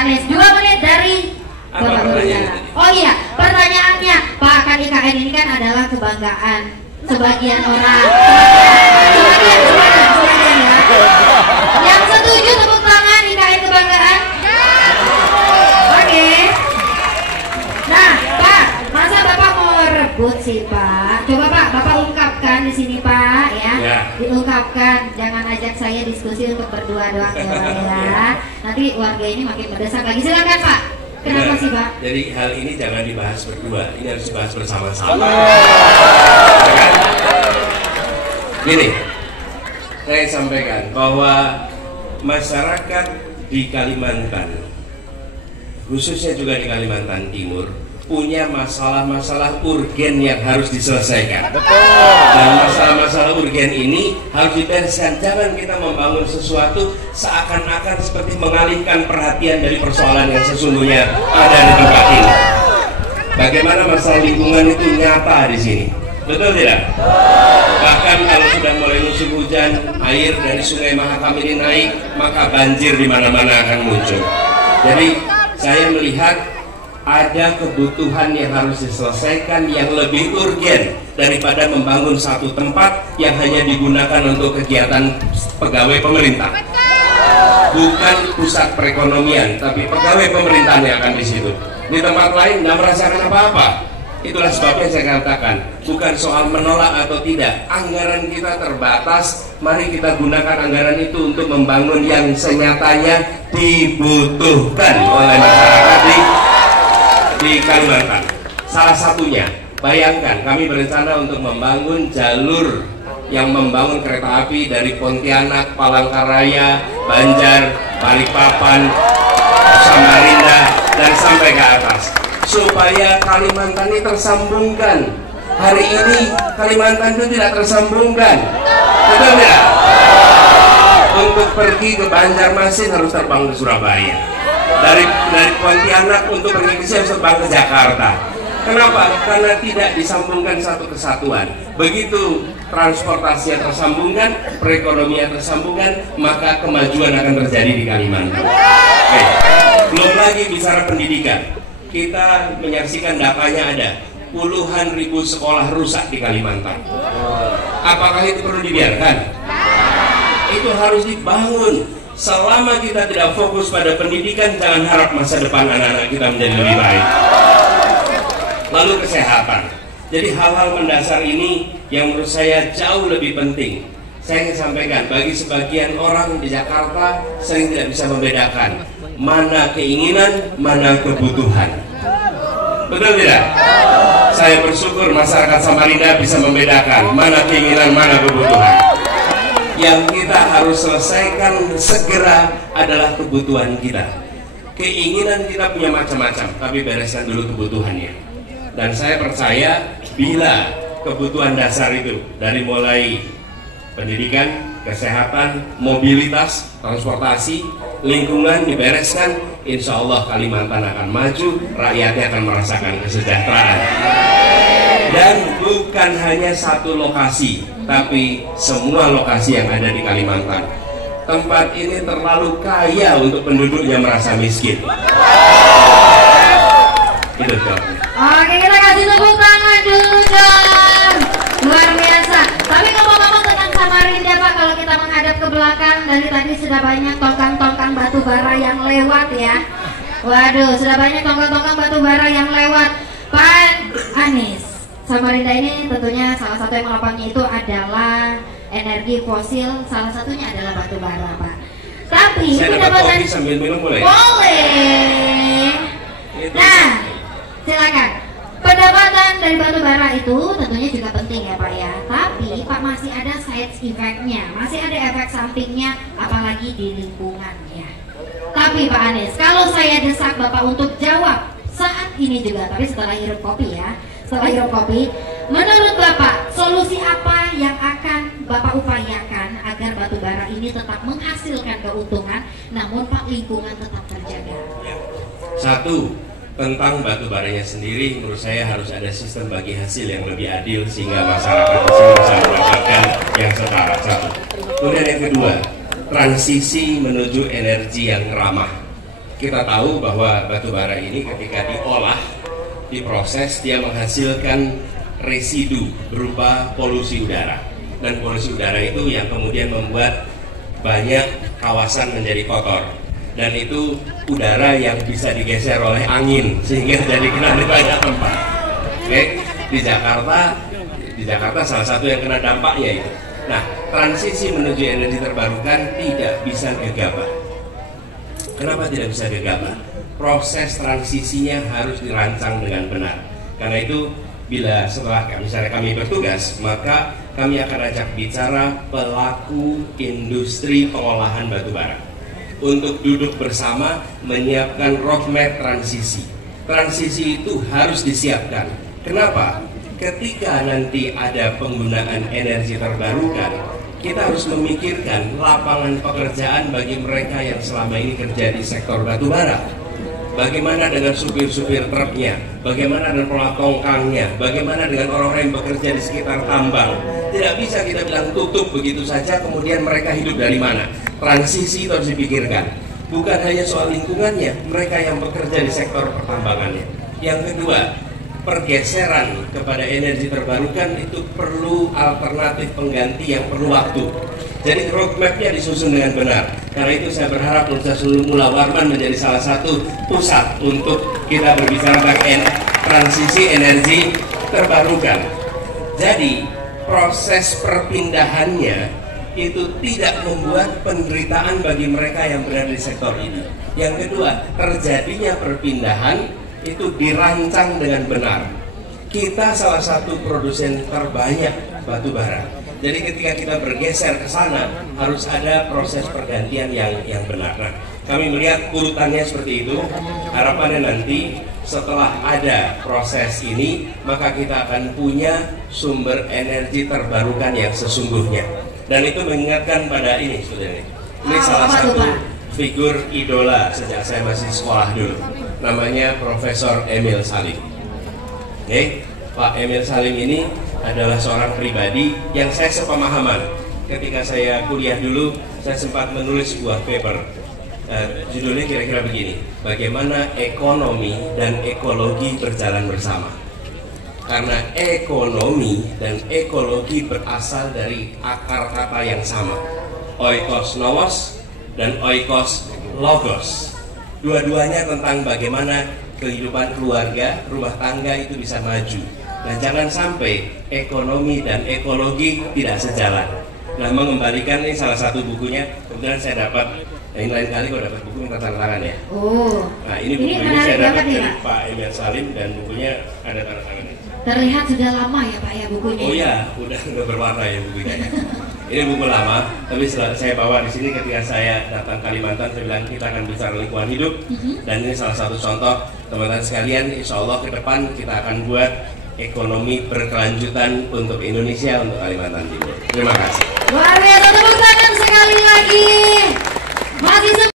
Anies. 2 menit dari Bapak berbicara. Oh iya, pertanyaannya, Pak, kan IKN ini kan adalah kebanggaan sebagian orang. Sebagian ya. Yang setuju tepuk tangan, IKN kebanggaan. Oke. Nah, Pak, masa Bapak mau rebut sih, Pak? Coba Pak, Bapak ungkapkan di sini, Pak, ya. Diungkapkan, jangan ajak saya diskusi untuk berdua doang ya. Nanti warga ini makin mendesak lagi. Silakan, Pak. Kenapa sih, Pak? Jadi hal ini jangan dibahas berdua, ini harus dibahas bersama-sama. Gini, saya sampaikan bahwa masyarakat di Kalimantan, khususnya juga di Kalimantan Timur, punya masalah-masalah urgen yang harus diselesaikan. Dan masalah-masalah urgen ini harus dibereskan. Jangan kita membangun sesuatu seakan-akan seperti mengalihkan perhatian dari persoalan yang sesungguhnya ada di tempat ini. Bagaimana masalah lingkungan itu nyata di sini, betul tidak? Bahkan kalau sudah mulai musim hujan, air dari Sungai Mahakam ini naik, maka banjir di mana-mana akan muncul. Jadi saya melihat ada kebutuhan yang harus diselesaikan yang lebih urgen daripada membangun satu tempat yang hanya digunakan untuk kegiatan pegawai pemerintah. Bukan pusat perekonomian, tapi pegawai pemerintahan yang akan di situ. Di tempat lain nggak merasakan apa-apa. Itulah sebabnya saya katakan, bukan soal menolak atau tidak. Anggaran kita terbatas, mari kita gunakan anggaran itu untuk membangun yang senyatanya dibutuhkan oleh masyarakat di Kalimantan. Salah satunya, bayangkan kami berencana untuk membangun jalur yang membangun kereta api dari Pontianak, Palangkaraya, Banjar, Balikpapan, Samarinda, dan sampai ke atas, supaya Kalimantan ini tersambungkan. Hari ini Kalimantan itu tidak tersambungkan, betul tidak? Untuk pergi ke Banjarmasin harus terbang ke Surabaya. Dari Pontianak untuk pergi ke sini harus terbang ke Jakarta. Kenapa? Karena tidak disambungkan satu kesatuan. Begitu transportasinya tersambungkan, perekonomian tersambungkan, maka kemajuan akan terjadi di Kalimantan. Oke. Belum lagi bicara pendidikan. Kita menyaksikan datanya ada puluhan ribu sekolah rusak di Kalimantan. Apakah itu perlu dibiarkan? Itu harus dibangun. Selama kita tidak fokus pada pendidikan, jangan harap masa depan anak-anak kita menjadi lebih baik. Lalu kesehatan. Jadi hal-hal mendasar ini yang menurut saya jauh lebih penting. Saya ingin sampaikan, bagi sebagian orang di Jakarta sering tidak bisa membedakan mana keinginan, mana kebutuhan. Betul tidak? Saya bersyukur masyarakat Samarinda bisa membedakan mana keinginan, mana kebutuhan. Yang kita harus selesaikan segera adalah kebutuhan kita. Keinginan kita punya macam-macam, tapi bereskan dulu kebutuhannya. Dan saya percaya bila kebutuhan dasar itu dari mulai pendidikan, kesehatan, mobilitas, transportasi, lingkungan dibereskan, insya Allah Kalimantan akan maju, rakyatnya akan merasakan kesejahteraan. Dan bukan hanya satu lokasi, tapi semua lokasi yang ada di Kalimantan. Tempat ini terlalu kaya untuk penduduknya merasa miskin. Itu jawabnya. Oke, kita kasih tepuk tangan dulu dong. Luar biasa. Tapi ngomong-ngomong tentang Samarinda, Pak, kalau kita menghadap ke belakang, dari tadi sudah banyak tongkang-tongkang batu bara yang lewat ya. Waduh, sudah banyak tongkang-tongkang batu bara yang lewat. Pak Anies, Samarinda ini tentunya salah satu yang melapangnya itu adalah energi fosil, salah satunya adalah batu bara, Pak. Tapi saya dapat kopi sambil minum boleh? Boleh. Nah, silakan. Pendapatan dari batu bara itu tentunya juga penting ya Pak ya. Tapi Pak masih ada side effect-nya, masih ada efek sampingnya, apalagi di lingkungan ya. Tapi Pak Anies, kalau saya desak Bapak untuk jawab saat ini juga, tapi setelah hirup kopi ya, setelah hirup kopi, menurut Bapak solusi apa yang akan Bapak upayakan agar batu bara ini tetap menghasilkan keuntungan, namun Pak lingkungan tetap terjaga? Satu, tentang batu baranya sendiri, menurut saya harus ada sistem bagi hasil yang lebih adil sehingga masyarakat di sini bisa mendapatkan yang setara. Satu. Kemudian yang kedua, transisi menuju energi yang ramah. kita tahu bahwa batu bara ini ketika diolah, diproses, dia menghasilkan residu berupa polusi udara. Dan polusi udara itu yang kemudian membuat banyak kawasan menjadi kotor. Dan itu udara yang bisa digeser oleh angin sehingga jadi kena di banyak tempat. Oke, di Jakarta salah satu yang kena dampaknya itu. Nah, transisi menuju energi terbarukan tidak bisa gegabah. Kenapa tidak bisa gegabah? Proses transisinya harus dirancang dengan benar. Karena itu bila setelah misalnya kami bertugas, maka kami akan ajak bicara pelaku industri pengolahan batu bara untuk duduk bersama menyiapkan roadmap transisi. Transisi itu harus disiapkan. Kenapa? Ketika nanti ada penggunaan energi terbarukan, kita harus memikirkan lapangan pekerjaan bagi mereka yang selama ini kerja di sektor batu bara. Bagaimana dengan supir-supir truknya? Bagaimana dengan pola tongkangnya? Bagaimana dengan orang-orang yang bekerja di sekitar tambang? Tidak bisa kita bilang tutup begitu saja, kemudian mereka hidup dari mana? Transisi itu harus dipikirkan. Bukan hanya soal lingkungannya, mereka yang bekerja di sektor pertambangannya. Yang kedua, pergeseran kepada energi terbarukan itu perlu alternatif pengganti yang perlu waktu. Jadi roadmap-nya disusun dengan benar. Karena itu saya berharap Universitas Mula Warman menjadi salah satu pusat untuk kita berbicara tentang transisi energi terbarukan. Jadi proses perpindahannya itu tidak membuat penderitaan bagi mereka yang berada di sektor ini. Yang kedua, terjadinya perpindahan itu dirancang dengan benar. Kita salah satu produsen terbanyak batu bara. Jadi ketika kita bergeser ke sana harus ada proses pergantian yang benar. Nah, kami melihat urutannya seperti itu. Harapannya nanti setelah ada proses ini, maka kita akan punya sumber energi terbarukan yang sesungguhnya. Dan itu mengingatkan pada ini sebenarnya. Ini salah satu figur idola sejak saya masih sekolah dulu. Namanya Profesor Emil Salim. Oke, Pak Emil Salim ini adalah seorang pribadi yang saya sepemahaman. Ketika saya kuliah dulu, saya sempat menulis sebuah paper. Judulnya kira-kira begini: bagaimana ekonomi dan ekologi berjalan bersama. Karena ekonomi dan ekologi berasal dari akar kata yang sama, oikos nomos dan oikos logos. Dua-duanya tentang bagaimana kehidupan keluarga, rumah tangga itu bisa maju. Nah, jangan sampai ekonomi dan ekologi tidak sejalan. Nah, mengembalikan ini salah satu bukunya. Kemudian saya dapat, yang lain kali kalau dapat buku minta tanda tangan ya. Oh. Nah, ini bukunya saya dapat dari Pak Emil Salim dan bukunya ada tanda tangannya. Terlihat sudah lama ya Pak ya bukunya. Oh ya, udah berwarna ya bukunya ya. Ini buku lama, tapi setelah saya bawa di sini ketika saya datang Kalimantan, saya bilang kita akan bicara lingkungan hidup. Dan ini salah satu contoh, teman-teman sekalian. Insya Allah ke depan kita akan buat ekonomi berkelanjutan untuk Indonesia, untuk Kalimantan Timur. Terima kasih. Luar biasa, tepuk tangan sekali lagi. Masih